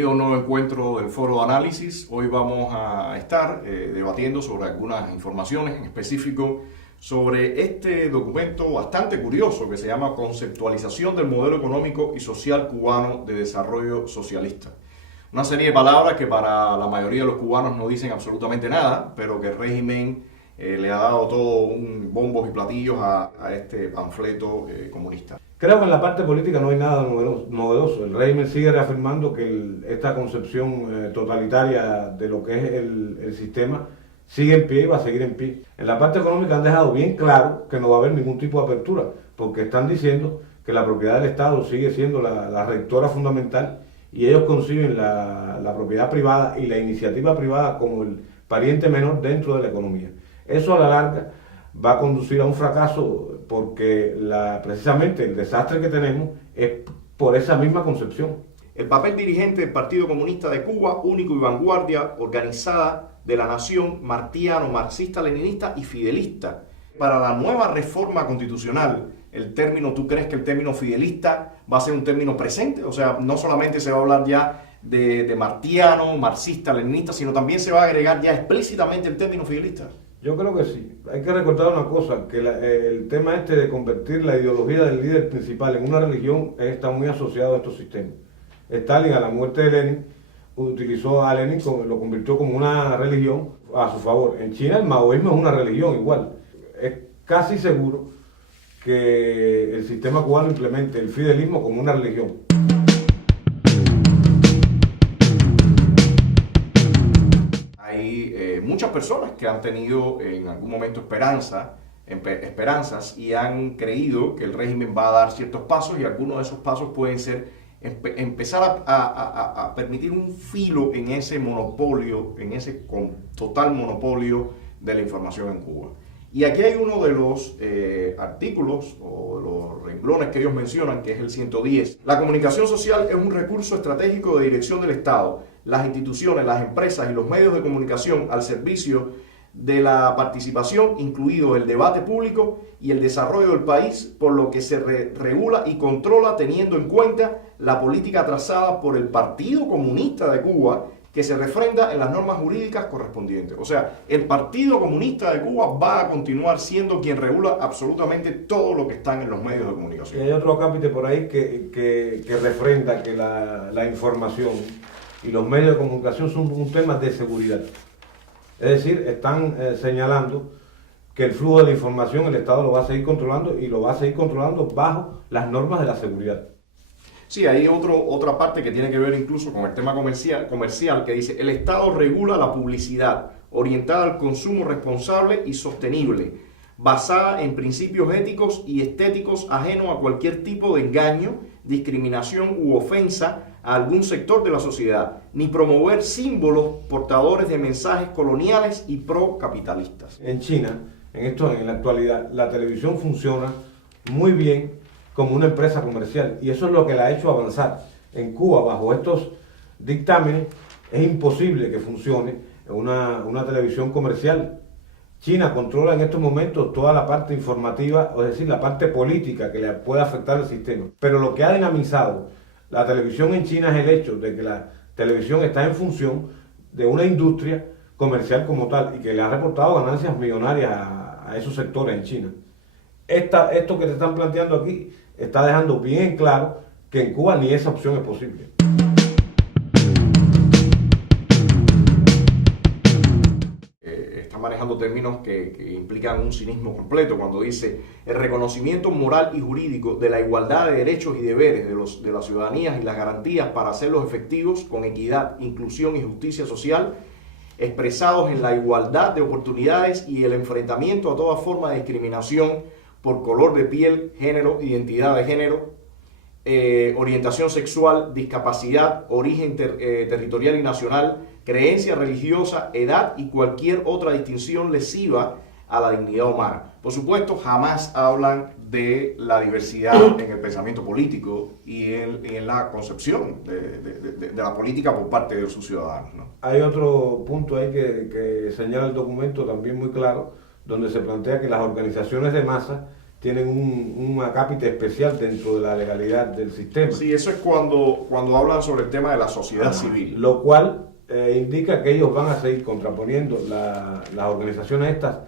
Bienvenido a un nuevo encuentro del Foro de Análisis. Hoy vamos a estar debatiendo sobre algunas informaciones, en específico sobre este documento bastante curioso que se llama Conceptualización del Modelo Económico y Social Cubano de Desarrollo Socialista. Una serie de palabras que para la mayoría de los cubanos no dicen absolutamente nada, pero que el régimen le ha dado todo un bombos y platillos a este panfleto comunista. Creo que en la parte política no hay nada novedoso. El régimen sigue reafirmando que esta concepción totalitaria de lo que es el sistema sigue en pie y va a seguir en pie. En la parte económica han dejado bien claro que no va a haber ningún tipo de apertura, porque están diciendo que la propiedad del Estado sigue siendo la rectora fundamental y ellos conciben la propiedad privada y la iniciativa privada como el pariente menor dentro de la economía. Eso a la larga va a conducir a un fracaso porque precisamente el desastre que tenemos es por esa misma concepción. El papel dirigente del Partido Comunista de Cuba, único y vanguardia organizada de la nación martiano, marxista-leninista y fidelista. Para la nueva reforma constitucional, ¿tú crees que el término fidelista va a ser un término presente? O sea, no solamente se va a hablar ya de martiano, marxista-leninista, sino también se va a agregar ya explícitamente el término fidelista. Yo creo que sí. Hay que recordar una cosa, que el tema de convertir la ideología del líder principal en una religión está muy asociado a estos sistemas. Stalin, a la muerte de Lenin, utilizó a Lenin, lo convirtió como una religión a su favor. En China el maoísmo es una religión igual. Es casi seguro que el sistema cubano implemente el fidelismo como una religión. Muchas personas que han tenido en algún momento esperanzas y han creído que el régimen va a dar ciertos pasos, y algunos de esos pasos pueden ser empezar a permitir un filo en ese monopolio, en ese total monopolio de la información en Cuba. Y aquí hay uno de los artículos o de los renglones que ellos mencionan, que es el 110. La comunicación social es un recurso estratégico de dirección del Estado. Las instituciones, las empresas y los medios de comunicación al servicio de la participación, incluido el debate público y el desarrollo del país, por lo que se regula y controla teniendo en cuenta la política trazada por el Partido Comunista de Cuba, que se refrenda en las normas jurídicas correspondientes. O sea, el Partido Comunista de Cuba va a continuar siendo quien regula absolutamente todo lo que está en los medios de comunicación. Y hay otro acápite por ahí que refrenda que la información y los medios de comunicación son un tema de seguridad. Es decir, están señalando que el flujo de la información el Estado lo va a seguir controlando y lo va a seguir controlando bajo las normas de la seguridad. Sí, hay otra parte que tiene que ver incluso con el tema comercial que dice: el Estado regula la publicidad orientada al consumo responsable y sostenible, basada en principios éticos y estéticos ajenos a cualquier tipo de engaño, discriminación u ofensa a algún sector de la sociedad, ni promover símbolos portadores de mensajes coloniales y procapitalistas. En China, en la actualidad, la televisión funciona muy bien como una empresa comercial, y eso es lo que la ha hecho avanzar. En Cuba, bajo estos dictámenes, es imposible que funcione una televisión comercial. China controla en estos momentos toda la parte informativa, es decir, la parte política que le puede afectar al sistema. Pero lo que ha dinamizado la televisión en China es el hecho de que la televisión está en función de una industria comercial como tal y que le ha reportado ganancias millonarias a esos sectores en China. Esto que te están planteando aquí está dejando bien claro que en Cuba ni esa opción es posible. Está manejando términos que implican un cinismo completo cuando dice: el reconocimiento moral y jurídico de la igualdad de derechos y deberes de las ciudadanías y las garantías para hacerlos efectivos con equidad, inclusión y justicia social, expresados en la igualdad de oportunidades y el enfrentamiento a toda forma de discriminación por color de piel, género, identidad de género, orientación sexual, discapacidad, origen territorial y nacional, creencia religiosa, edad y cualquier otra distinción lesiva a la dignidad humana. Por supuesto, jamás hablan de la diversidad en el pensamiento político y en la concepción de la política por parte de sus ciudadanos, ¿no? Hay otro punto ahí que señala el documento también muy claro, donde se plantea que las organizaciones de masa tienen un acápite especial dentro de la legalidad del sistema. Sí, eso es cuando hablan sobre el tema de la sociedad civil. Lo cual indica que ellos van a seguir contraponiendo las organizaciones estas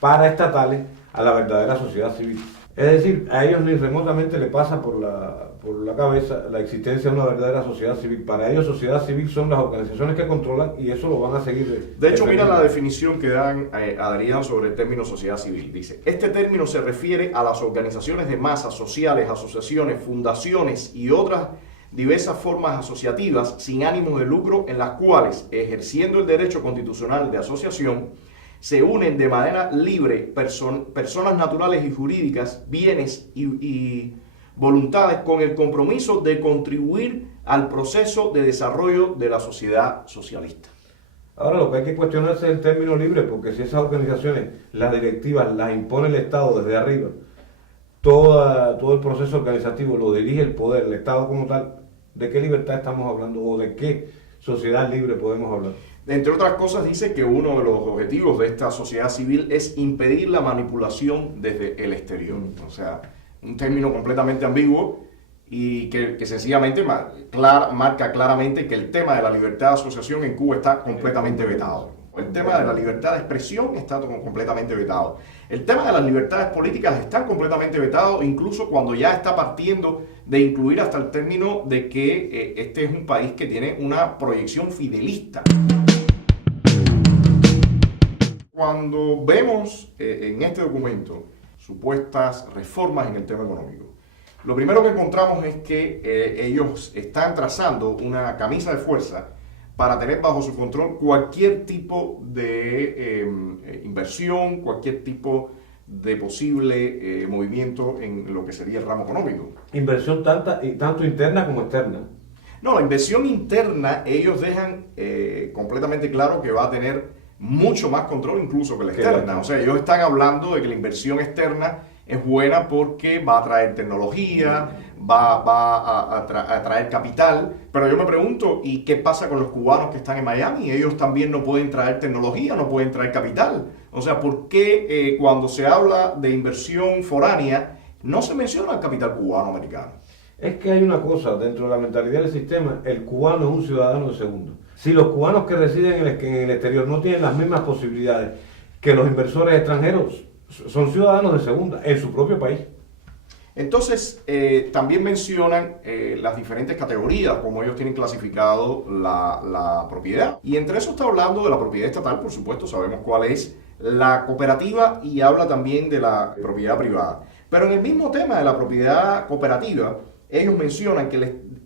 paraestatales a la verdadera sociedad civil. Es decir, a ellos ni remotamente le pasa por la cabeza la existencia de una verdadera sociedad civil. Para ellos, sociedad civil son las organizaciones que controlan y eso lo van a seguir. De hecho, mira la definición que dan Adrián sobre el término sociedad civil. Dice, este término se refiere a las organizaciones de masas sociales, asociaciones, fundaciones y otras diversas formas asociativas sin ánimo de lucro en las cuales, ejerciendo el derecho constitucional de asociación, se unen de manera libre personas naturales y jurídicas, bienes y voluntades con el compromiso de contribuir al proceso de desarrollo de la sociedad socialista. Ahora lo que hay que cuestionarse es el término libre, porque si esas organizaciones, las directivas, las impone el Estado desde arriba, todo el proceso organizativo lo dirige el poder, el Estado como tal, ¿de qué libertad estamos hablando o de qué sociedad libre podemos hablar? Entre otras cosas, dice que uno de los objetivos de esta sociedad civil es impedir la manipulación desde el exterior. O sea, un término completamente ambiguo y que sencillamente marca claramente que el tema de la libertad de asociación en Cuba está completamente vetado. El tema de la libertad de expresión está completamente vetado. El tema de las libertades políticas están completamente vetados, incluso cuando ya está partiendo de incluir hasta el término de que este es un país que tiene una proyección fidelista. Cuando vemos en este documento supuestas reformas en el tema económico, lo primero que encontramos es que ellos están trazando una camisa de fuerza para tener bajo su control cualquier tipo de inversión, cualquier tipo de posible movimiento en lo que sería el ramo económico. Inversión tanto interna como externa. No, la inversión interna ellos dejan completamente claro que va a tener mucho más control incluso que la externa. O sea, ellos están hablando de que la inversión externa es buena porque va a traer tecnología, va a traer capital, pero yo me pregunto, ¿y qué pasa con los cubanos que están en Miami? Ellos también no pueden traer tecnología, no pueden traer capital. O sea, ¿por qué cuando se habla de inversión foránea no se menciona el capital cubano-americano? Es que hay una cosa, dentro de la mentalidad del sistema, el cubano es un ciudadano de segunda. Si los cubanos que residen en el exterior no tienen las mismas posibilidades que los inversores extranjeros, son ciudadanos de segunda en su propio país. Entonces, también mencionan las diferentes categorías, como ellos tienen clasificado la propiedad. Y entre eso está hablando de la propiedad estatal, por supuesto, sabemos cuál es, la cooperativa y habla también de la propiedad privada. Pero en el mismo tema de la propiedad cooperativa, ellos mencionan que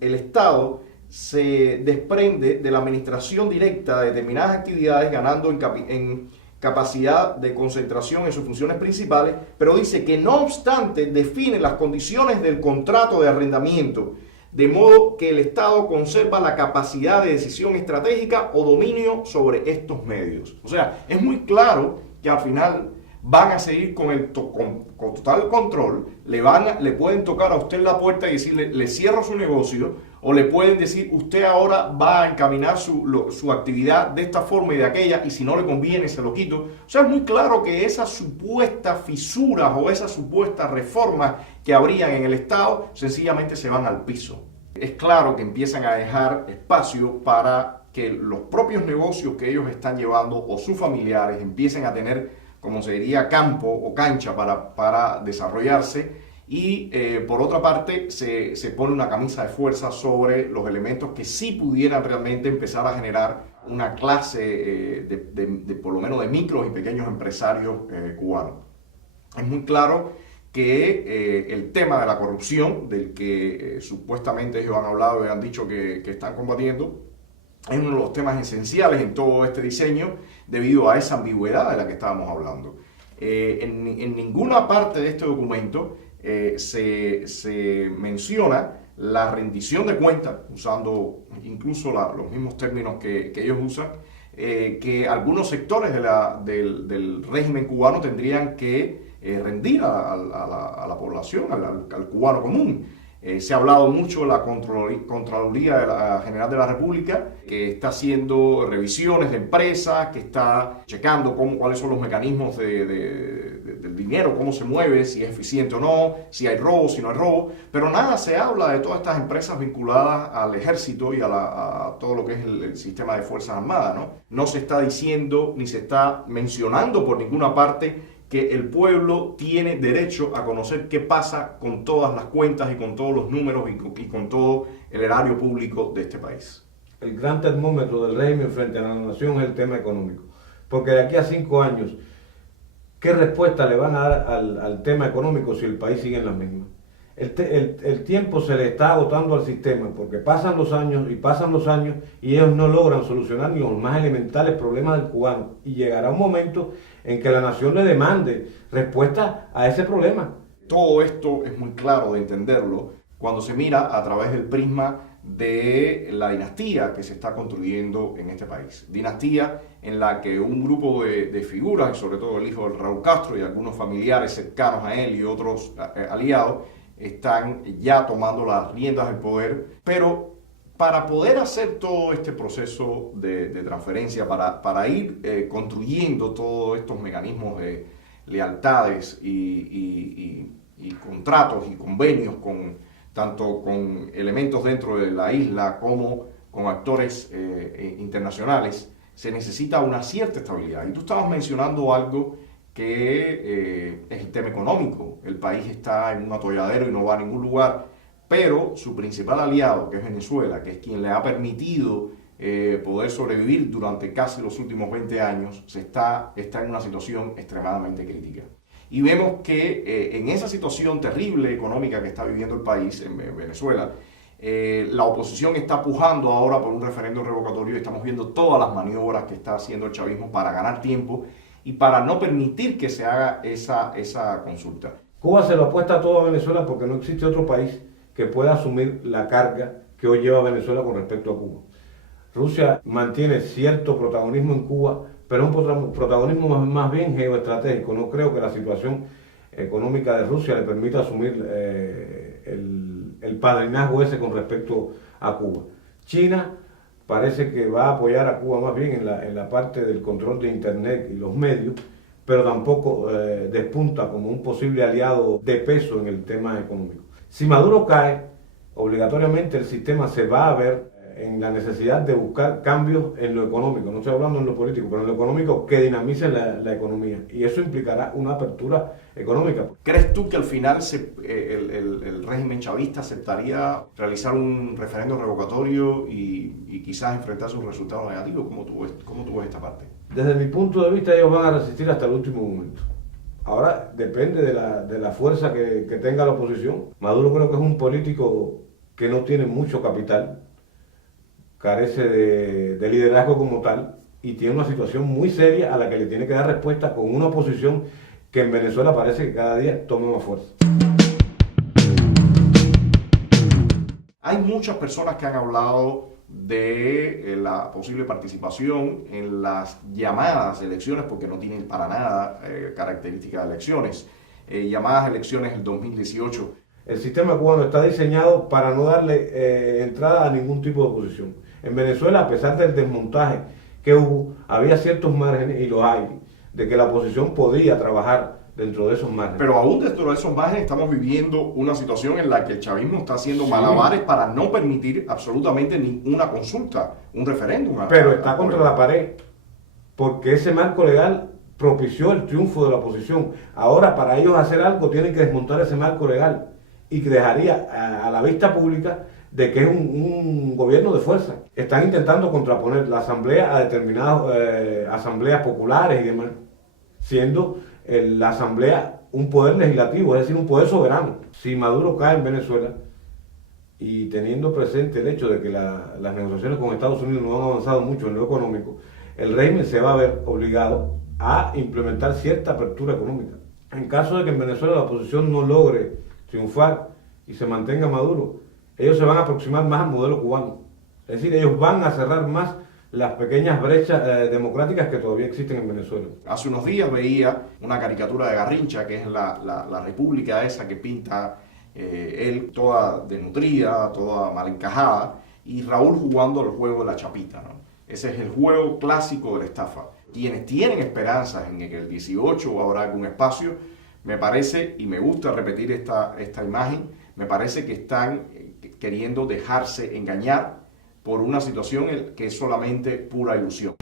el Estado se desprende de la administración directa de determinadas actividades, ganando en capacidad de concentración en sus funciones principales, pero dice que no obstante define las condiciones del contrato de arrendamiento, de modo que el Estado conserva la capacidad de decisión estratégica o dominio sobre estos medios. O sea, es muy claro que al final van a seguir con total control, le pueden tocar a usted la puerta y decirle, le cierro su negocio, o le pueden decir, usted ahora va a encaminar su actividad de esta forma y de aquella, y si no le conviene, se lo quito. O sea, es muy claro que esas supuestas fisuras o esas supuestas reformas que habrían en el Estado, sencillamente se van al piso. Es claro que empiezan a dejar espacio para que los propios negocios que ellos están llevando o sus familiares empiecen a tener, como se diría, campo o cancha para desarrollarse. Y por otra parte se pone una camisa de fuerza sobre los elementos que sí pudieran realmente empezar a generar una clase de por lo menos de micros y pequeños empresarios cubanos. Es muy claro que el tema de la corrupción, del que supuestamente ellos han hablado y han dicho que están combatiendo, es uno de los temas esenciales en todo este diseño debido a esa ambigüedad de la que estábamos hablando. En ninguna parte de este documento se menciona la rendición de cuentas, usando incluso los mismos términos que ellos usan, que algunos sectores del régimen cubano tendrían que rendir a la población, al cubano común. Se ha hablado mucho de la Contraloría General de la República, que está haciendo revisiones de empresas, que está checando cuáles son los mecanismos del dinero, cómo se mueve, si es eficiente o no, si hay robo, si no hay robo, pero nada se habla de todas estas empresas vinculadas al ejército y a todo lo que es el sistema de Fuerzas Armadas, ¿no? No se está diciendo ni se está mencionando por ninguna parte que el pueblo tiene derecho a conocer qué pasa con todas las cuentas y con todos los números y con todo el erario público de este país. El gran termómetro del régimen frente a la nación es el tema económico, porque de aquí a 5 años, ¿qué respuesta le van a dar al tema económico si el país sigue en las mismas? El tiempo se le está agotando al sistema, porque pasan los años y ellos no logran solucionar ni los más elementales problemas del cubano, y llegará un momento en que la nación le demande respuesta a ese problema. Todo esto es muy claro de entenderlo cuando se mira a través del prisma de la dinastía que se está construyendo en este país. Dinastía en la que un grupo de figuras, sobre todo el hijo de Raúl Castro y algunos familiares cercanos a él y otros aliados, están ya tomando las riendas del poder, pero para poder hacer todo este proceso de transferencia, para ir construyendo todos estos mecanismos de lealtades y contratos y convenios tanto con elementos dentro de la isla como con actores internacionales, se necesita una cierta estabilidad. Y tú estabas mencionando algo que es el tema económico. El país está en un atolladero y no va a ningún lugar, pero su principal aliado, que es Venezuela, que es quien le ha permitido poder sobrevivir durante casi los últimos 20 años, está en una situación extremadamente crítica. Y vemos que en esa situación terrible económica que está viviendo el país, en Venezuela, la oposición está pujando ahora por un referendo revocatorio y estamos viendo todas las maniobras que está haciendo el chavismo para ganar tiempo y para no permitir que se haga esa consulta. Cuba se lo apuesta todo a Venezuela porque no existe otro país que pueda asumir la carga que hoy lleva Venezuela con respecto a Cuba. Rusia mantiene cierto protagonismo en Cuba, pero es un protagonismo más bien geoestratégico. No creo que la situación económica de Rusia le permita asumir el padrinazgo ese con respecto a Cuba. China parece que va a apoyar a Cuba más bien en la parte del control de Internet y los medios, pero tampoco despunta como un posible aliado de peso en el tema económico. Si Maduro cae, obligatoriamente el sistema se va a ver en la necesidad de buscar cambios en lo económico, no estoy hablando en lo político, pero en lo económico que dinamicen la economía, y eso implicará una apertura económica. ¿Crees tú que al final el régimen chavista aceptaría realizar un referendo revocatorio y quizás enfrentar sus resultados negativos? ¿Cómo tú ves esta parte? Desde mi punto de vista, ellos van a resistir hasta el último momento. Ahora depende de la fuerza que tenga la oposición. Maduro creo que es un político que no tiene mucho capital, carece de liderazgo como tal y tiene una situación muy seria a la que le tiene que dar respuesta con una oposición que en Venezuela parece que cada día toma más fuerza. Hay muchas personas que han hablado de la posible participación en las llamadas elecciones, porque no tienen para nada características de elecciones, llamadas elecciones del 2018. El sistema cubano está diseñado para no darle entrada a ningún tipo de oposición. En Venezuela, a pesar del desmontaje que hubo, había ciertos márgenes, y los hay, de que la oposición podía trabajar dentro de esos márgenes. Pero aún dentro de esos márgenes estamos viviendo una situación en la que el chavismo está haciendo malabares para no permitir absolutamente ninguna consulta, un referéndum. Pero está contra la pared, porque ese marco legal propició el triunfo de la oposición. Ahora, para ellos hacer algo, tienen que desmontar ese marco legal, y que dejaría a la vista pública de que es un gobierno de fuerza. Están intentando contraponer la asamblea a determinadas asambleas populares y demás, siendo la asamblea un poder legislativo, es decir, un poder soberano. Si Maduro cae en Venezuela, y teniendo presente el hecho de que las negociaciones con Estados Unidos no han avanzado mucho en lo económico, el régimen se va a ver obligado a implementar cierta apertura económica. En caso de que en Venezuela la oposición no logre triunfar y se mantenga Maduro, ellos se van a aproximar más al modelo cubano. Es decir, ellos van a cerrar más las pequeñas brechas democráticas que todavía existen en Venezuela. Hace unos días veía una caricatura de Garrincha, que es la república esa que pinta él, toda desnutrida, toda mal encajada, y Raúl jugando el juego de la chapita, ¿no? Ese es el juego clásico de la estafa. Quienes tienen esperanzas en que el 18 habrá algún espacio, Me parece, y me gusta repetir esta imagen, me parece que están queriendo dejarse engañar por una situación que es solamente pura ilusión.